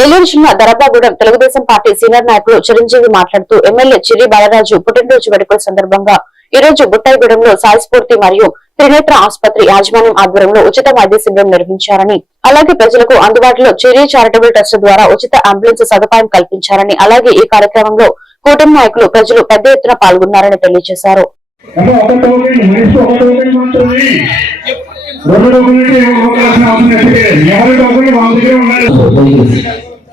ఏలూరు జిల్లా దరబాగూడెం Telugu Desam party senior నాయకులు చిరంజీవి మాట్లాడుతూ ఎమ్మెల్యే చిరి బాలరాజు పుట్టినరోజు వేడుకల సందర్భంగా ఈ రోజు బుట్టాయిగూడెంలో సాయి స్ఫూర్తి మరియు త్రినేత్ర ఆసుపత్రి యాజమాన్యం ఆధ్వర్యంలో ఉచిత వైద్య శిబిరం నిర్వహించారని అలాగే ప్రజలకు అందుబాటులో చిరి చారిటబుల్ ట్రస్ట్ ద్వారా ఉచిత అంబులెన్స్ సదుపాయం కల్పించారని అలాగే ఈ కార్యక్రమంలో కూటమి నాయకులు ప్రజలు పెద్ద ఎత్తున పాల్గొన్నారని తెలియజేశారు. రెండు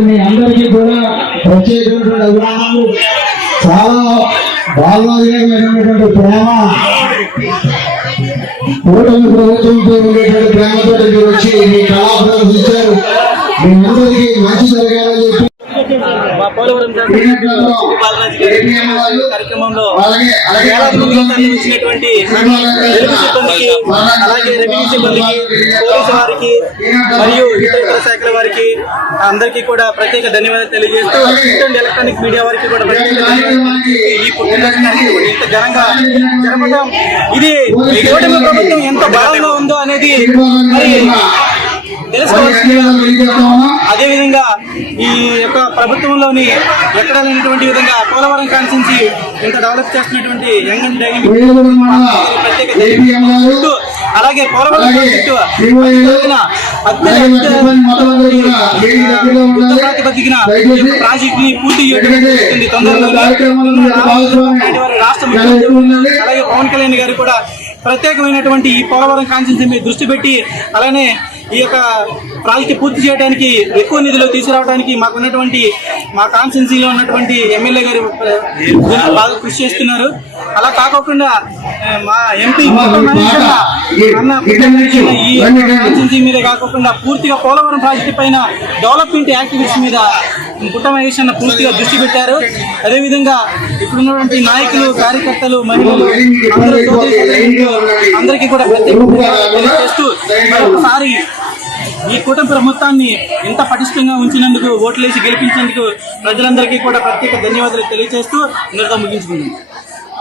మీ అందరికీ కూడా ప్రత్యేకమైనటువంటి అభిమానాలు చాలా భావోద్వేగమైనటువంటి ప్రేమ. కూటమి ప్రభుత్వంతో ఉండేటువంటి ప్రేమతో మీరు వచ్చి మీ కళా ప్రదర్శించారు మీ అందరికీ మంచి జరగాలని పోలవరం కార్యక్రమంలో చాలా ప్రభుత్వాన్ని ఇచ్చినటువంటి రెవెన్యూ సిబ్బందికి అలాగే రెవెన్యూ సిబ్బందికి పోలీసు వారికి మరియు ఇతర శాఖల వారికి అందరికీ కూడా ప్రత్యేక ధన్యవాదాలు తెలియజేస్తూ ఎలక్ట్రానిక్ మీడియా వారికి కూడా ఈ ఇంత ఘనంగా జరపడం ఇది ప్రభుత్వం ఎంత బలంగా ఉందో అనేది మరి అదేవిధంగా ఈ యొక్క ప్రభుత్వంలోని ఎక్కడ లేనటువంటి విధంగా పోలవరం కాన్సెన్సీ ఇంత డెవలప్ చేస్తున్నటువంటి యంగ్ అండ్ ధన్యవాదాలు. అలాగే పోలవరం ప్రాజెక్టు? ప్రాతిపదికన ప్రాజెక్ట్ని పూర్తి చేయడం తొందరలో రాష్ట్ర. అలాగే పవన్ కళ్యాణ్ గారు కూడా ప్రత్యేకమైనటువంటి ఈ పోలవరం కాన్సెన్సీ మీద దృష్టి పెట్టి అలానే ఈ యొక్క ప్రాజెక్ట్ పూర్తి చేయడానికి ఎక్కువ నిధులు తీసుకురావడానికి మాకు ఉన్నటువంటి మా కాన్సెన్సీలో ఉన్నటువంటి ఎమ్మెల్యే గారు బాగా కృషి చేస్తున్నారు. అలా కాకోకుండా మా ఎంపీ ఈ కాన్సెన్సీ మీద కాకుండా పూర్తిగా పోలవరం ప్రాజెక్టు పైన డెవలప్మెంట్ యాక్టివిటీస్ మీద గుట్ట మహేష్ అన్న పూర్తిగా దృష్టి పెట్టారు. అదేవిధంగా ఇప్పుడున్నటువంటి నాయకులు కార్యకర్తలు మహిళలు అందరికీ కూడా ప్రత్యేక మరొకసారి ఈ కూటమి ప్రభుత్వాన్ని ఇంత పటిష్టంగా ఉంచినందుకు ఓట్లేసి గెలిపించినందుకు ప్రజలందరికీ కూడా ప్రత్యేక ధన్యవాదాలు తెలియజేస్తూ ఇందరితో ముగించుకుందాం.